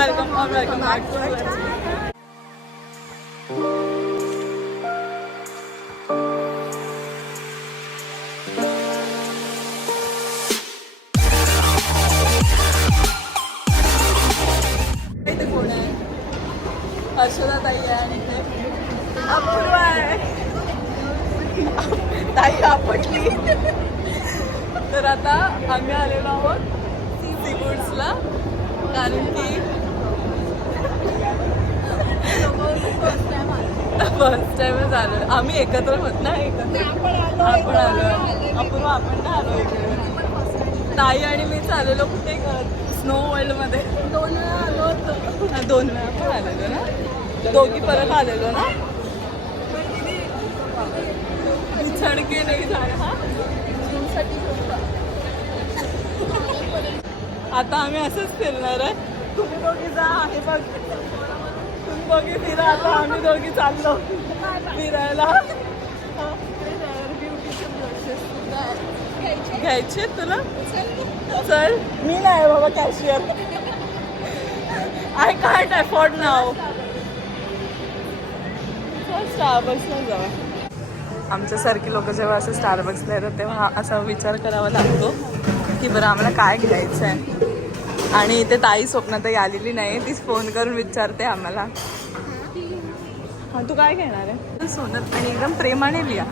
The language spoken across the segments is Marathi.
welcome, all welcome back to our channel. एकत्र होत ना एकत्र. आपण आलो अपूर्वा आपण ना आलो इकडे ताई आणि मीच आलेलो कुठे? स्नो वर्ल्डमध्ये दोन वेळा आलो होतो. दोन वेळा पण आलेलो ना? दोघी परत आलेलो ना? बिछडके नाही झालं हा? आता आम्ही असंच फिरणार आहे. तुम्ही दोघी जा आहे बघ. दोघी फिरा आता आम्ही दोघी चाललो फिरायला. घ्यायचे तुला? चल. मी नाही बाबा कॅशियर आय कांट अफोर्ड नाव स्टारबक्सला जाऊ. आमच्यासारखी लोक जेव्हा असं स्टारबक्सला येतात तेव्हा असा विचार करावा लागतो की बरं आम्हाला काय घ्यायचं आहे आणि इथे ताई स्वप्नातही आलेली नाही तीच फोन करून विचारते आम्हाला. हा तू काय घेणार आहे? सोनत आणि एकदम प्रेमाने लिहा.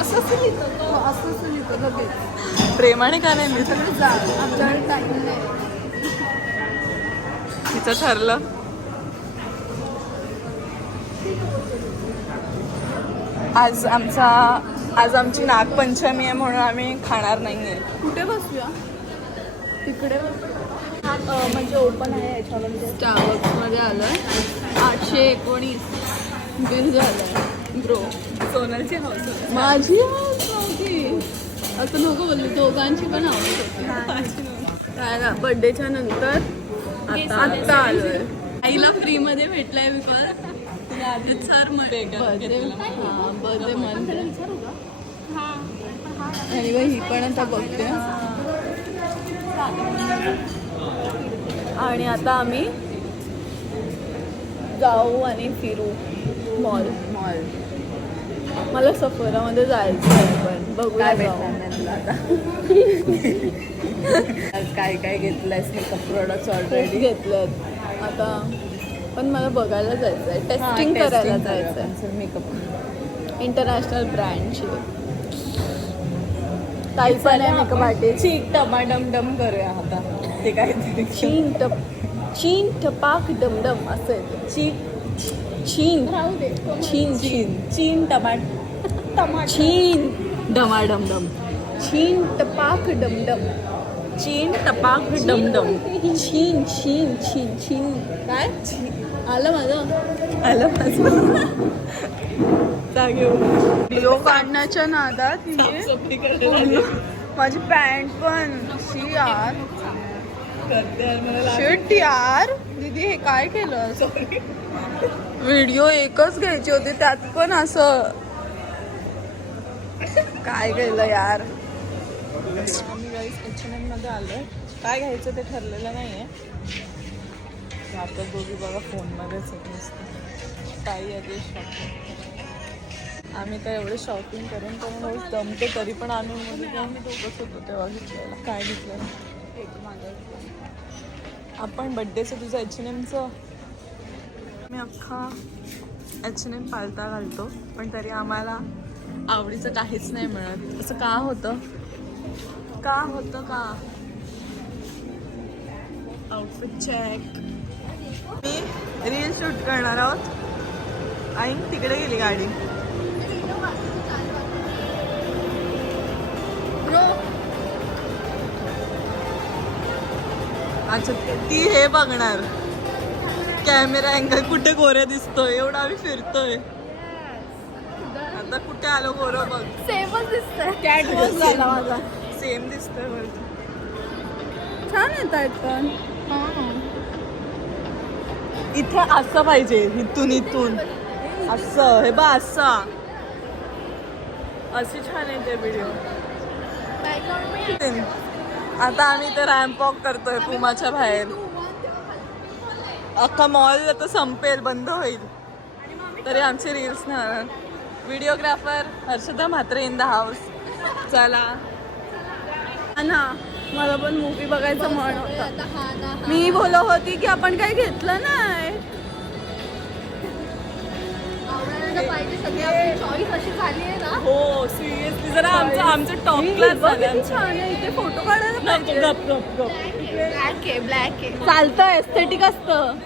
असंच लिहितो असंच लिहितो लगेच. प्रेमाने का नाही लिहित? जा आमच्याकडे टाईम नाही. तिचं ठरलं. आज आमचा आज आमची नागपंचमी आहे म्हणून आम्ही खाणार नाही आहे कुठे बसूया? तिकडे हा म्हणजे ओपन आहे याच्यामध्ये. स्टारबक्समध्ये आलोय. आठशे एकोणीस. बिल झालंय ब्रो सोनलची हाऊस माझी हाऊस नव्हती. असं नको बोलली दोघांची पण हाऊस होती. काय बर्थडेच्या नंतर आता आत्ता आलोय. आईला फ्री मध्ये भेटलाय बिकॉज सरमध्ये बर्थडे हा बर्थडे मंथ आणि ही पण आता बघते. आणि आता आम्ही जाऊ आणि फिरू. मॉल मॉल मला सफरामध्ये जायचं आहे पण बघूया जाऊ. काय काय घेतलंयस? मेकअप प्रोडक्ट्स खूप ऑलरेडी घेतलेत. आता पण मला बघायला जायचं आहे टेस्टिंग करायला जायचं आहे मेकअप इंटरनॅशनल ब्रँडची ताई पण आहे मेकअप आर्टिस्ट चीक टमाडम डम करूया आता. ते काय चीन टप चीन टपाक डमडम असं आहे ते. चीक चीन. चीन चीन. चीन. टमाट. टमाट. चीन डमाडमडम. चीन टपाक डमडम. चीन टपाक डमडम. चीन चीन चीन चीन. काय? आलं माझं? आलं माझं. व्हिडिओ काढण्याच्या नादात माझी पॅन्ट पण. शी यार. मला लाज शिट यार. दीदी हे काय केलं Sorry. व्हिडिओ एकच घ्यायची होती त्यात पण असं. काय केलं यार? आम्ही गाईस एच एन एममध्ये आलो काय घ्यायचं ते ठरलेलं नाही आहे आता दोघी बघा फोनमध्येच नुसतं काही आधी शॉपिंग आम्ही तर एवढे शॉपिंग करून करून जमतो तरी पण आम्ही म्हणजे आम्ही दोघंच होतो तेव्हा घेतलेलं. काय घेतलेलं? आपण बड्डेचं तुझं एच एन एमचं मी अख्खा एच एन पालता घालतो पण तरी आम्हाला आवडीचं काहीच नाही मिळत. असं का होतं? का होतं का? आउटफिट चेक मी रील शूट करणार आहोत. आई तिकडे गेली गाडी. अच्छा ती हे बघणार. कॅमेरा अँगल कुठे गोरे दिसतोय? एवढा आम्ही फिरतोय. आता कुठे आलो गोरं बघ. सेमच दिसतंय. Cat वॉक झाला माझा. सेम दिसतोय वरती छान येत आहेत पण. इथं असं पाहिजे इथून इथून. असं हे बा असं. असे छान येते व्हिडिओ आता आम्ही तर रॅम्प वॉक करतोय पुमाच्या बाहेर. अख्खा मॉल आता संपेल बंद होईल. तरी आमचे रील्स ना videographer Harshada Mhatre in the house चला. ना मला पण मूवी बघायचं मन होतं. मी बोलत होती की आपण काही घेतलं नाही. हो. सिरियसली जरा आमचं आमचं टॉप क्लास झालं इथे फोटो काढायला ब्लॅक आहे ब्लॅक आहे. चालतं एस्थेटिक असतं.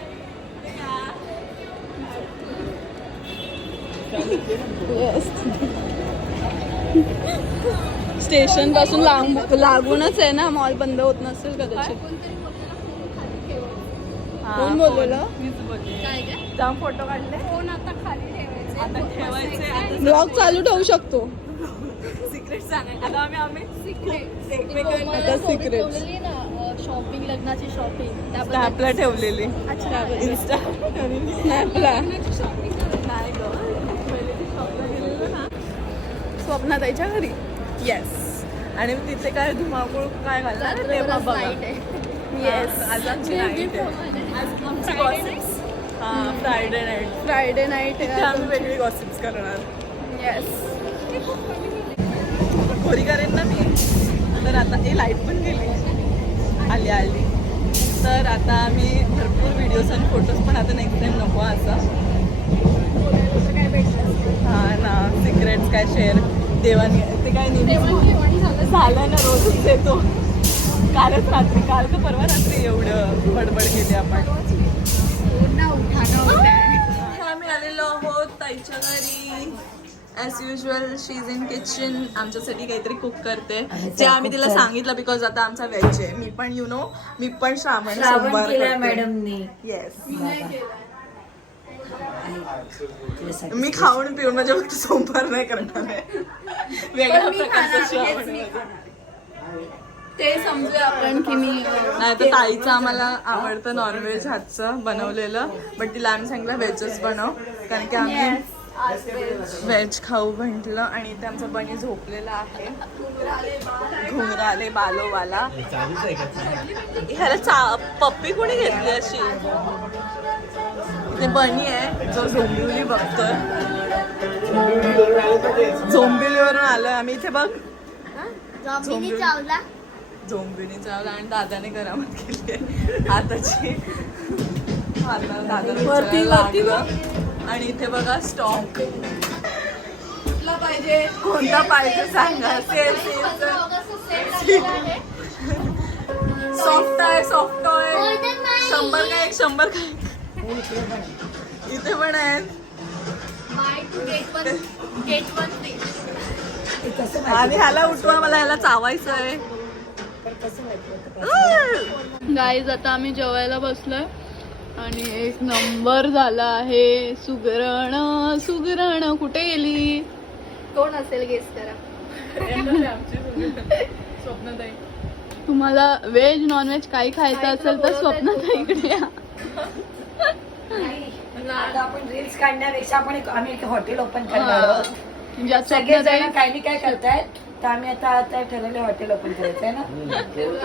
स्टेशनपासून लांब लागूनच आहे ना मॉल बंद होत नसेल कदाचित. कोण बोललेलं? मीच बोलले. जाम फोटो काढले? फोन आता खाली आता ठेवायचे आता ब्लॉग चालू ठेवू शकतो. सिक्रेट आता आम्ही आम्ही आता सिक्रेट शॉपिंग लग्नाची शॉपिंग स्नॅपला ठेवलेली. इन्स्टा स्नॅपला नाही ग पहिले ती शॉपला गेलेलो ना स्वप्ना ताईच्या घरी. येस आणि तिथे काय धुमाकूळ काय घालणार ते बघा. येस आज आमची नाईट आहे. फ्रायडे नाईट फ्रायडे नाईट तिथे आम्ही वेगळी गॉसिप्स करणार. येस खोरी करेन ना मी तर आता हे लाइट पण गेली. आली आली. तर आता आम्ही भरपूर व्हिडिओज आणि फोटोज पण आता नेक्स्ट टाइम नको असं. हा ना. सिक्रेट्स काय शेअर देवानी ते काय नेहमी झालं ना रोजच देतो कालच रात्री काल तर परवा रात्री एवढं बडबड केली आपण. आम्ही आलेलो आहोत ताईच्या घरी. As usual she is in kitchen आमच्यासाठी काहीतरी कुक करते. जे आम्ही तिला सांगितलं बिकॉज आता आमचा व्हेज आहे. मी पण यु नो मी पण श्रावण मॅडमनी येस. मी खाऊन पिऊन म्हणजे फक्त सोमवार नाही करणार आहे. वेगळ्या प्रकारचं श्रावण आहे? माझं. ते समजूया आपण की मी नाही तर ताईचं आम्हाला आवडतं नॉनव्हेज हातचं बनवलेलं बट तिला आम्ही सांगितलं व्हेजच बनव. कारण की आम्ही व्हेज खाऊ म्हटलं आणि इथे आमचा बनी झोपलेला आहे. घुंगराले बालोवाला. ह्याला चा पप्पी कोणी घेतली अशी? इथे बनी आहे. जो झोंबिवली बघतोय. झोंबिवलीवरून आलोय आम्ही. इथे बघ. झोंबिवली झोंबिनी चावला. आणि दादाने करामत केली आहे. लागलं. आणि इथे बघा स्टॉक कुठला पाहिजे? कोणता पाहिजे सांगा. सेल सॉफ्ट आहे सॉफ्ट आहे. शंभर काय एक शंभर काय? इथे पण आहेत? आणि ह्याला उठवा मला ह्याला चावायचं आहे पण कसं माहिती? गाईज आता आम्ही जेवायला बसलोय. आणि एक नंबर झाला आहे. सुगरण सुगरण कुठे गेली? कोण असेल गेस करा. स्वप्नताई तुम्हाला व्हेज नॉनव्हेज काही खायचं असेल तर स्वप्नात इकडे या. आता आपण रील्स काढण्यापेक्षा आपण एक- आम्ही एक हॉटेल ओपन करणार आहोत. म्हणजे आज सगळे स्वप्नाताई जण काही नाही काय करतायत तर आम्ही आता आता ठरवले हॉटेल ओपन करायचं आहे ना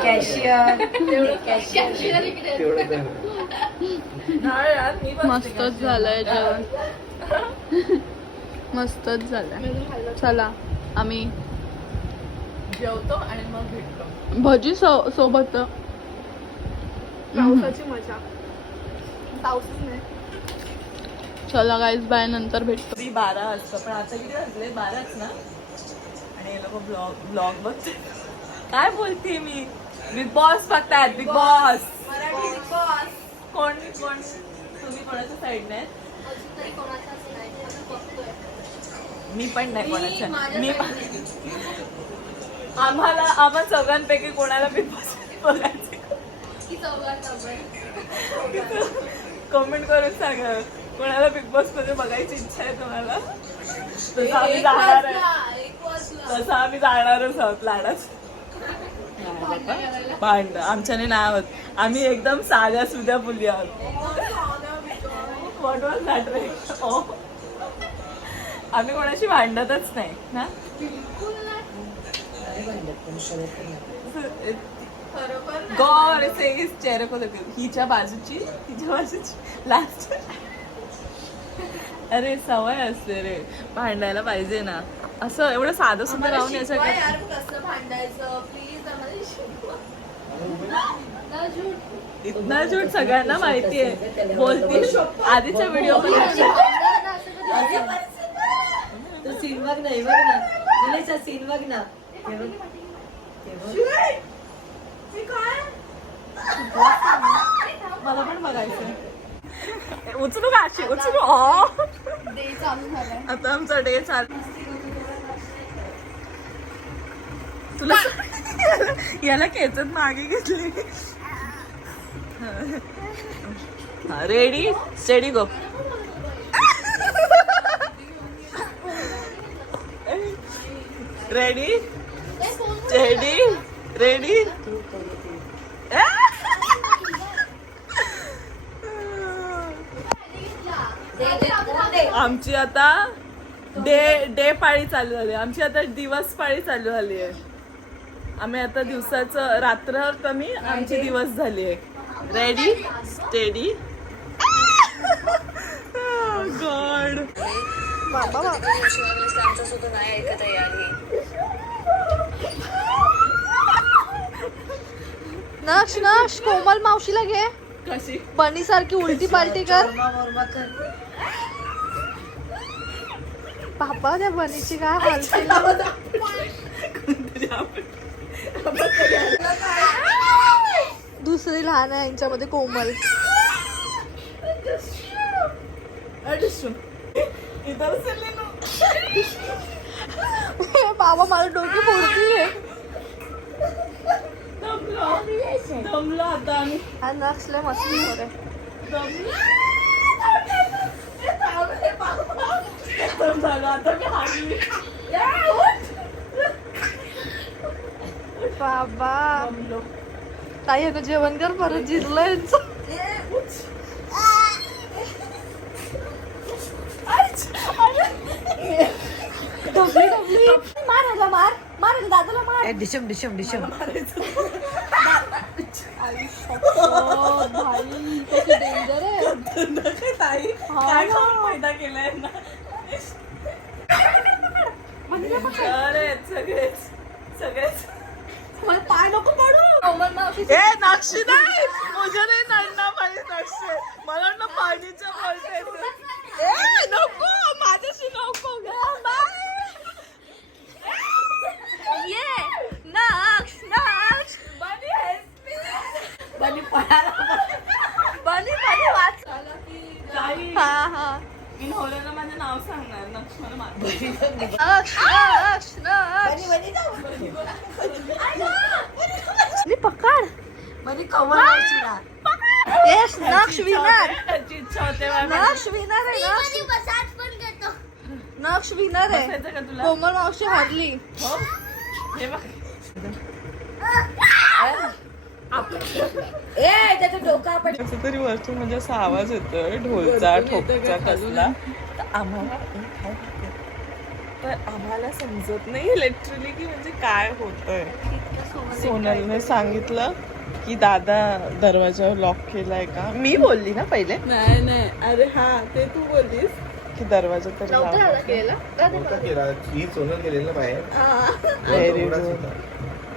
कॅशियर कॅशियर नाही यार, मी बसते मस्तच झालंय जेवण. मस्तच झालंय. चला आम्ही जेवतो आणि मग भेटतो. भजी सो- सोबत. मजा. पाऊसच नाही. चला गाईज बाय नंतर भेटतो. तरी बारा वाजता पण आता किती वाजले? बाराच ना? आणि हे लोक ब्लॉग ब्लॉग बघते. काय बोलते मी? बिग बॉस बघतायत बिग बॉस कोण कोण? तुम्ही कोणाच्या साईडने मी पण नाही कोणाच्या. मी पण आम्हाला आम्हा चौघांपैकी कोणाला बिग बॉस बघायचे कमेंट करून सांगा. कोणाला बिग बॉसमध्ये बघायची इच्छा आहे तुम्हाला? तसं आम्ही जाणार आहे. तसं आम्ही जाणारच आहोत लाडाच भांड आमच्याने नाही आहोत आम्ही एकदम साध्या सुध्या मुली आहोत. That, ray? Oh. आम्ही कोणाशी भांडतच नाही ना? पण पण. गॉड सेज चेहरे को देखो हिच्या बाजूची तिच्या बाजूची. लास्ट अरे सवय असते रे. भांडायला पाहिजे ना. असं एवढं साधं सुद्धा राहून याचं भांडायचं. प्लीज. इतना झूठ. सगळ्यांना माहिती आहे. बोलती. आधीच्या व्हिडिओमध्ये. असं सीन बघ नाही बघ ना. सीन बघ ना. मला पण बघायचं उचलू का अशी? उचलू? ऑ. डे चालू झालाय. आता आमचा डे चाल. तुला याला खेचत मागे घेतली. Ready steady go ready steady ready. आमची आता डे डे पाळी चालू झाली. आमची आता दिवस पाळी चालू झाली आहे. आम्ही आता दिवसाचं रात्र कमी आमची दिवस झाली आहे. Ready steady go Naksh Naksh Komal मावशीला घे. कशी? बनी सारखी उलटी पालटी कर. बाबा त्या बनीची काय हालतील दुसरी लहान आहे यांच्यामध्ये कोमल. बाबा मला डोकी फोडतीये दमलो दमलो आता आम्ही हा नक्षले मस्ती हो झालं आता मी बाबा ताई अगं जेवण कर परत जिरलं यांचं मार मारायला दादाला मार डिशम डिशम डिशम डिशम भाई कशी डेंजर आहे. ताई काय खाऊन फायदा केलाय ना अरे सगळेच सगळेच. मला पाय नको पडू. कोमल मावशी ए नाक्षी नाही. मुझे नाही नडना माझी नाक्षी. मला वाटलं पाणीच्या बोलते. ए नको. माझ्याशी नको. बनी बनी वाच. हा हा. माझं नाव सांगणार पकड. कमल मावशीला. Yes Naksh winner. Naksh winner आहे नक्ष. नक्ष विनर आहे. कोमल मावशी हरली. हो. हे बघ. ए त्याचं डोकं आपण कसं तरी वरतून म्हणजे असा आवाज येतोय ढोलचा ठोकचा कसला. तर आम्हाला एक आहे माहितीये. तर आम्हाला समजत नाही लिटरली की म्हणजे काय होतंय. सोनलने सांगितलं की दादा दरवाजा लॉक केलाय का? मी बोलली ना पहिले? नाही नाही. अरे हा ते तू बोललीस? की दरवाजा तरी केला. ही सोनल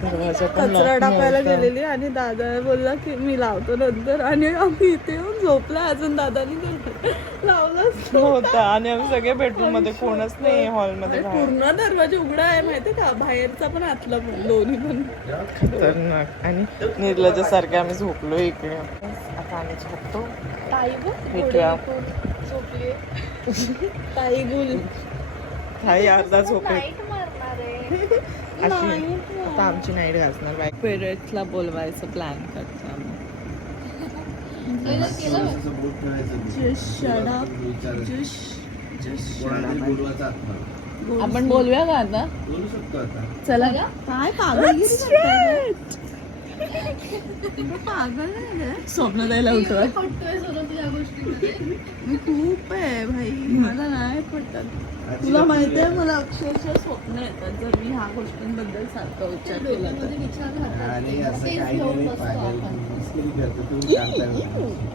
कचरा टाकायला. गेलेली आणि दादा बोलला की मी लावतो नंतर. आणि आम्ही इथे येऊन झोपला. अजून दादानी लावलंच होता आणि आम्ही सगळे बेडरूममध्ये कोणच नाही हॉलमध्ये पूर्ण दरवाजा उघडा आहे माहितीये का? बाहेरचा पण आतला पण दोन्ही पण. खतरनाक. आणि निर्लजासारखे आम्ही झोपलो इकडे. आता आम्ही झोपतो. ताई बघ भेटूया. झोपली. ताई गुल. काही अर्धा आहे अशी. आता आमची नाईट घासणार बाय पेरेंट्सला बोलवायचं प्लॅन करतो. आपण बोलूया का आता? बोलू शकतो आता. चला. काय पागल नाही. स्वप्न द्यायला उठवा. पटतोय सोनम त्या गोष्टीमध्ये. मी खूप आहे भाई. मला नाही पटत. तुला माहिती आहे मला अक्षरशः स्वप्न येतात जर मी ह्या गोष्टींबद्दल सारखा विचार केला आणि असं काही नाही मुश्किल करतो.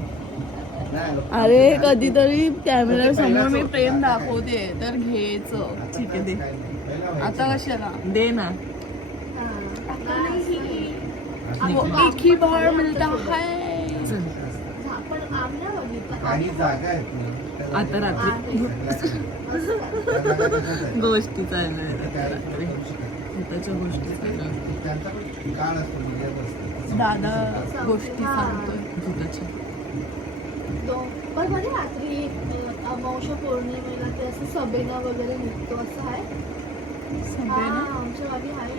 अरे कधीतरी कॅमेरा समोर मी प्रेम दाखवते तर घ्यायचं ठीक आहे दे. आता कशाला? दे ना. वो एक ही बार मिलता है। काही जागा आहेत आता रात्री. गोष्टी चालू भूताच्या गोष्टी. दादा गोष्टी सांगतोय भूताच्या पण मध्ये रात्री अ, अमावस्या पौर्णिमेला ते असं सभेना वगैरे निघतो असं आहे? हा, आहे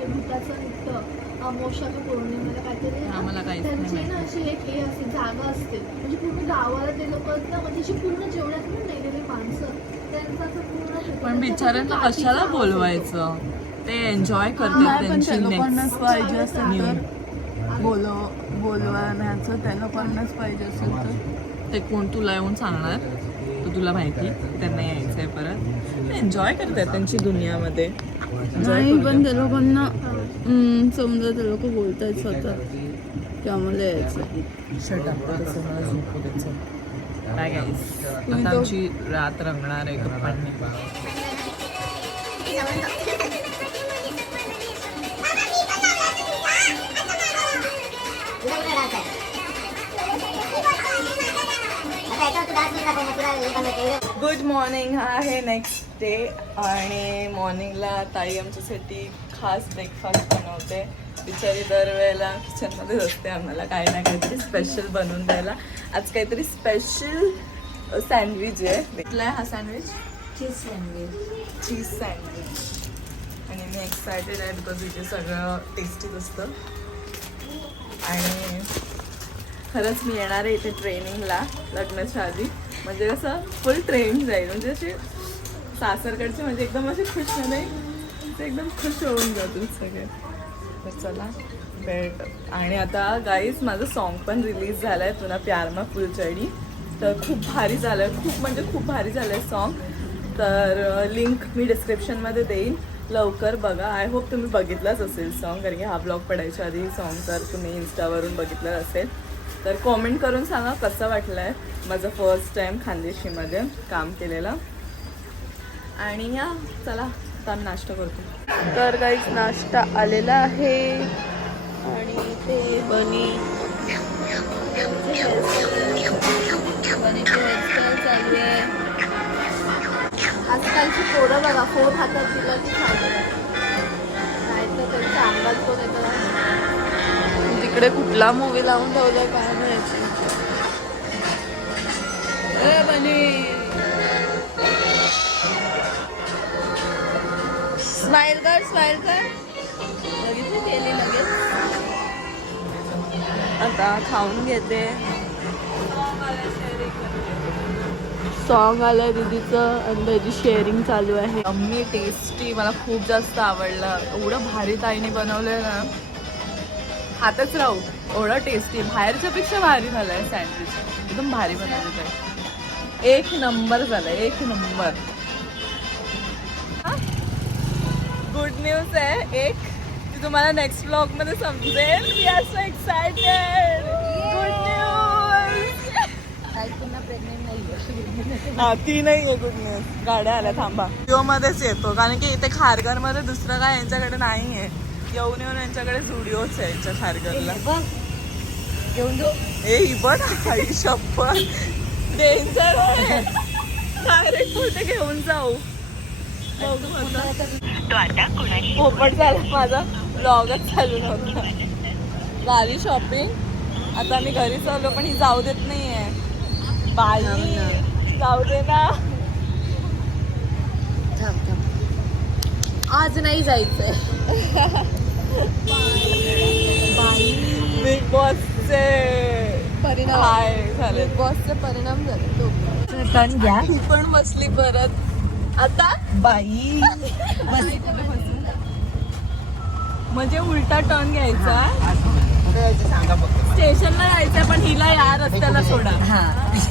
भूताचं निघतं पौर्णिमेला काहीतरी आम्हाला त्यांची ना अशी एक हे असते जागा असते. म्हणजे पूर्ण गावाला ते लोक ना म्हणजे अशी पूर्ण जेवढ्यात ना माणसं त्यांचं असं पूर्ण पण बिचाऱ्यांना कशाला बोलवायचं? ते एन्जॉय करतात त्यांची लोकांनाच पाहिजे. तर बोलव बोलवण्याचं त्या लोकांनाच पाहिजे असेल तर. ते कोण तुला येऊन सांगणार? तर तुला माहिती. त्यांना यायचंय परत. एन्जॉय करतात त्यांची दुनियामध्ये. नाही पण त्या लोकांना समजा ते लोक बोलतायत स्वतः की आम्हाला यायचं आमची रात रंगणार आहे गुड मॉर्निंग हा आहे नेक्स्ट डे आणि मॉर्निंगला ताई आमच्यासाठी खास ब्रेकफास्ट बनवते. बिचारी दरवेळेला किचनमध्येच असते आम्हाला काही ना काहीतरी स्पेशल बनवून द्यायला. आज काहीतरी स्पेशल सँडविच आहे. कुठला आहे हा sandwich cheese sandwich cheese sandwich आणि मी एक्सायटेड आहे बिकॉज इथे सगळं टेस्टीच असतं आणि खरंच मी येणार आहे इथे ट्रेनिंगला लग्नाच्या आधी. म्हणजे कसं फुल ट्रेन जाईल. म्हणजे असे सासरकडचे म्हणजे एकदम असे खुश नाही ते एकदम खुश होऊन जातील सगळे. तर चला भेट आणि आता गाईज माझं सॉन्ग पण रिलीज झालं आहे तुला प्यारमा फुलचडी. तर खूप भारी झालं आहे खूप म्हणजे खूप भारी झालं आहे सॉन्ग तर लिंक मी डिस्क्रिप्शनमध्ये देईन. लवकर बघा. आय होप तुम्ही बघितलंच असेल सॉन्ग कारण की हा ब्लॉग पडायच्या आधी सॉन्ग तर तुम्ही इन्स्टावरून बघितलं असेल तर कॉमेंट करून सांगा कसं वाटलं आहे माझं फर्स्ट टाईम खानदेशीमध्ये काम केलेलं. आणि या चला आता आम्ही नाश्ता करतो. तर काहीच नाश्ता आलेला आहे. आणि ते बनी बनीची हेअरस्टाईल चालू आहे. आजकालची पोरं बघा फोन हातात दिला की चालू नाही तर त्यांचा अंगात कोण येतं. तिकडे कुठला मूवी लावून ठेवलाय काय माहिती. स्माइल कर स्माइल कर. केली लगेच. आता खाऊन घेते. सॉन्ग आलं दीदीचं आणि त्याची शेअरिंग चालू आहे. अम्मी टेस्टी मला खूप जास्त आवडलं. एवढं भारी ताईने बनवलंय ना. हातच राहू. एवढं टेस्टी बाहेरच्या पेक्षा भारी झालंय सँडविच एकदम भारी बनवलं आहे एक नंबर झालं एक नंबर गुड न्यूज आहे. एक ती तुम्हाला नेक्स्ट ब्लॉगमध्ये समजेल. We are so excited good news हा ती नाही आहे गुड न्यूज गाड्या आल्या थांबा. जिओ मध्येच येतो. कारण की इथे खारघरमध्ये दुसरं काय यांच्याकडे नाही आहे. येऊन येऊन यांच्याकडे स्टुडिओच आहे यांच्या खारघरला. घेऊन ए ही शप्पथ. डेंजर आहे. डायरेक्ट कुठे घेऊन जाऊ. बघू आता पोपट झाला माझा ब्लॉगच चालू नव्हता. झाली शॉपिंग आता मी घरी चाललो पण ही जाऊ देत नाहीये. बाई जाऊ दे ना. थांब थांब. आज नाही जायचंय. बिग बॉसचे परिणाम. झाले. बॉसचे परिणाम झाले. टर्न घ्या ही पण बसली परत. आता बाई म्हणजे उलटा टर्न घ्यायचा. कुठे जायचं सांगा फक्त. स्टेशनला जायचंय पण हिला या रस्त्याला सोडा. हा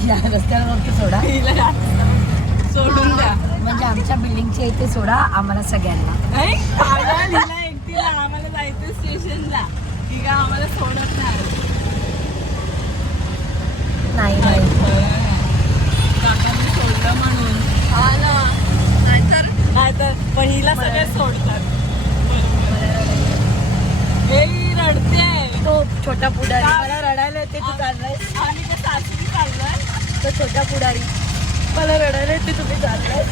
या रस्त्यावर नक्की सोडा. हिला या रस्त्याला सोडून द्या. म्हणजे आमच्या बिल्डिंगच्या इथे सोडा आम्हाला सगळ्यांना. हिला एकटीला आम्हाला जायचं स्टेशनला ही काय आम्हाला सोडत नाही नाही. नाही काकांनी सोडलं म्हणून. हा ना. नाहीतर नाहीतर पण हिला सगळे सोडतात. हे रडते. तो छोटा पुढारी? मला रडायला येते तू चाललाय. आम्ही त्या सासरी चाललोय. तो छोटा पुढारी. मला रडायला येते तुम्ही चाललाय.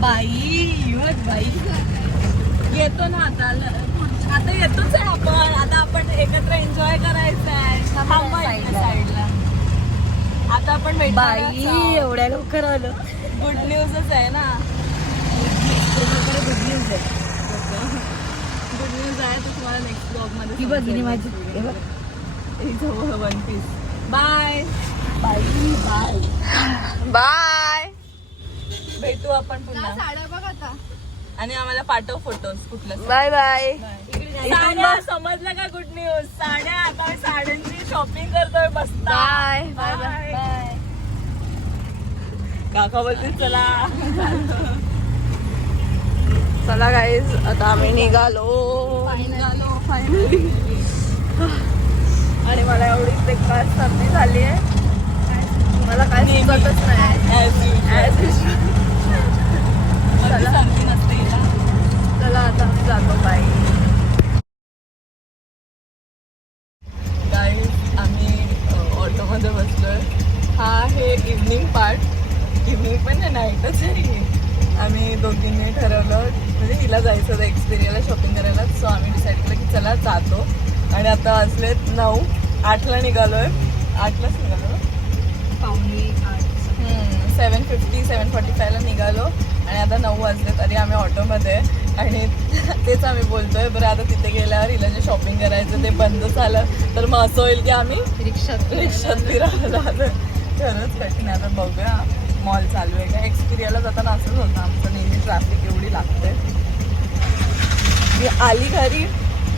बाई बघ बाई. येतो ना आता. आता येतोच आहे आपण. आता आपण एकत्र एन्जॉय करायचं आहे साईडला. आता आपण बाई एवढ्या लवकर आलं. गुड न्यूजच आहे ना. गुड न्यूज आहे गुड न्यूज आहे तर तुम्हाला नेक्स्ट ब्लॉगमध्ये ती माझी हे बघ. वन पीस बाय बाई बाय बाय भेटू आपण पुन्हा. साड्या बघ आता. आणि आम्हाला पाठव फोटोज कुठलं बाय बाय. साड्या समजलं का गुड न्यूज साड्या आता साड्यांची शॉपिंग करतोय बसता बाय बाय काका बोलते चला. चला गाईज आता आम्ही निघालो. निघालो फायनली आणि मला एवढी बेकार सर्दी झाली आहे. मला काय सुचतच नाही. हिला. चला. आता आम्ही जातो बाई इव्हनिंग पार्ट इव्हनिंग पण नाही नाईटच आहे. आम्ही दोघींनी ठरवलं म्हणजे हिला जायचं होतं एक्सपिरियला शॉपिंग करायला सो आम्ही डिसाईड केलं की चला जातो. आणि आता असलेत नऊ आठला निघालोय. आठलाच निघालो पाहुणे सेवन फिफ्टी सेवन फॉर्टी फायला निघालो. आणि आता नऊ वाजले तरी आम्ही ऑटोमध्ये आहे. आणि तेच आम्ही बोलतोय बरं आता तिथे गेल्यावर हिला जे शॉपिंग करायचं ते बंद झालं. तर मग असं होईल की आम्ही रिक्षात रिक्षात फिरायला खरंच कठीण आहे. आता बघूया मॉल चालू आहे का? एक्सपिरियाला जाताना असंच होतं. आमचं नेहमी ट्रॅफिक एवढी लागते. मी आली घरी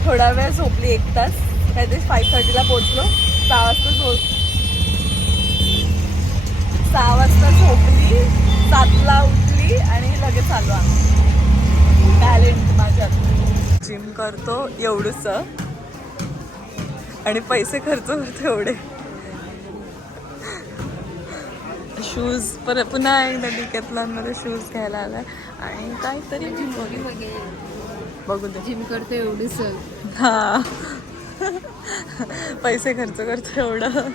थोडा वेळ झोपली एक तास. काहीतरी फाईव्ह थर्टीला पोचलो सहा वाजता झोप सहा वाजता झोपली सातला उठली आणि लगेच आलो आम्ही. टॅलेंट माझ्या जिम करतो एवढंच आणि पैसे खर्च करतो एवढे. शूज परत पुन्हा एकदा डिकेतलॉनमध्ये शूज घ्यायला आला आणि काहीतरी बघू दे. जिम करते एवढी सर. हा. पैसे खर्च करतो एवढं.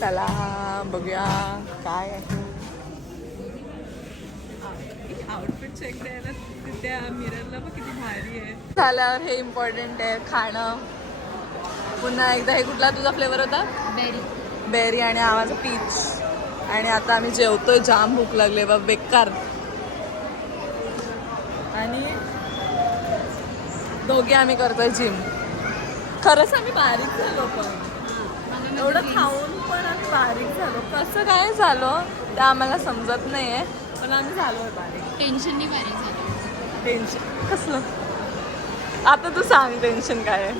चला बघूया काय आहे. आउटफिट चेक द्यायला त्या मिररला पण किती भारी आहे. झाल्यावर हे इम्पॉर्टंट आहे खाणं. पुन्हा एकदा हे कुठला तुझा फ्लेवर होता? बेरी बेरी आणि आवाजा पीच आणि आता आम्ही जेवतोय जाम भूक लागले बा बेकार. आणि दोघे आम्ही करतोय जिम खरंच आम्ही बारीक झालो पण. एवढं खाऊन पण आम्ही बारीक झालो. कसं काय झालो ते आम्हाला समजत नाहीये पण आम्ही झालोय बारीक. टेन्शननी बारीक झाली. टेन्शन कसलं? आता तू सांग टेन्शन काय आहे?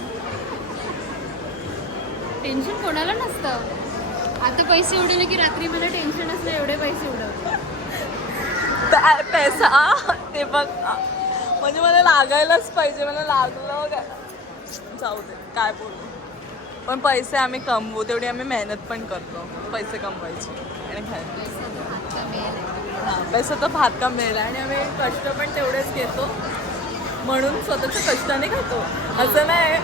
टेन्शन कोणाला नसतं. आता पैसे उडवले की रात्री मला टेन्शन असलं एवढे पैसे उडवले पैसा ते बघ. म्हणजे मला लागायलाच पाहिजे मला लागलं काय जाऊ दे काय बोलू. पण पैसे आम्ही कमवू तेवढी आम्ही मेहनत पण करतो. पैसे कमवायचे आणि खायचे हा, पैसा तर भात का मिळेल? आणि आम्ही कष्ट पण तेवढेच घेतो. म्हणून स्वतःच्या कष्टाने खातो. असं नाही.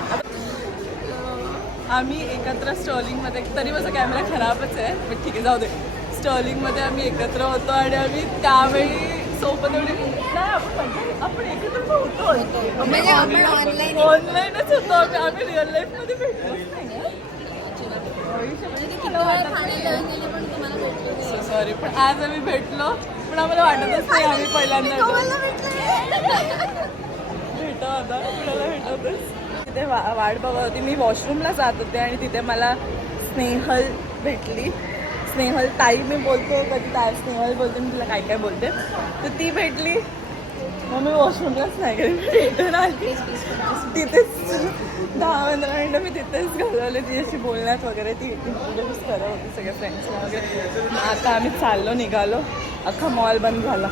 आम्ही एकत्र स्टॉलिंगमध्ये तरी माझा कॅमेरा खराबच आहे पण ठीक आहे जाऊ दे स्टॉलिंगमध्ये आम्ही एकत्र होतो आणि आम्ही त्यावेळी सोबत आपण म्हणजे आपण एकत्र तर होतो. म्हणजे ऑनलाईनच होतो आम्ही. रिअल लाईफमध्ये भेटलोच नाही. सॉरी पण आज आम्ही भेटलो पण आम्हाला वाटतच नाही आम्ही पहिल्यांदा भेटो आता कुणाला भेटवतेस तिथे वा- वाट बघत होती. मी वॉशरूमला जात होते आणि तिथे मला स्नेहल भेटली. स्नेहल ताई मी बोलतो कधी ताई स्नेहल बोलते मी तिला काय काय बोलते. तर ती भेटली. मग मी वॉशरूमलाच नाही गेली. रिटर्न आली. तिथेच दहा पंधरा मिनटं मी तिथेच घालवले. तिच्याशी बोलण्यात वगैरे ती इंट्रोड्यूस करत होती सगळ्या फ्रेंड्सला वगैरे. आता आम्ही चाललो निघालो. अख्खा मॉल बंद झाला.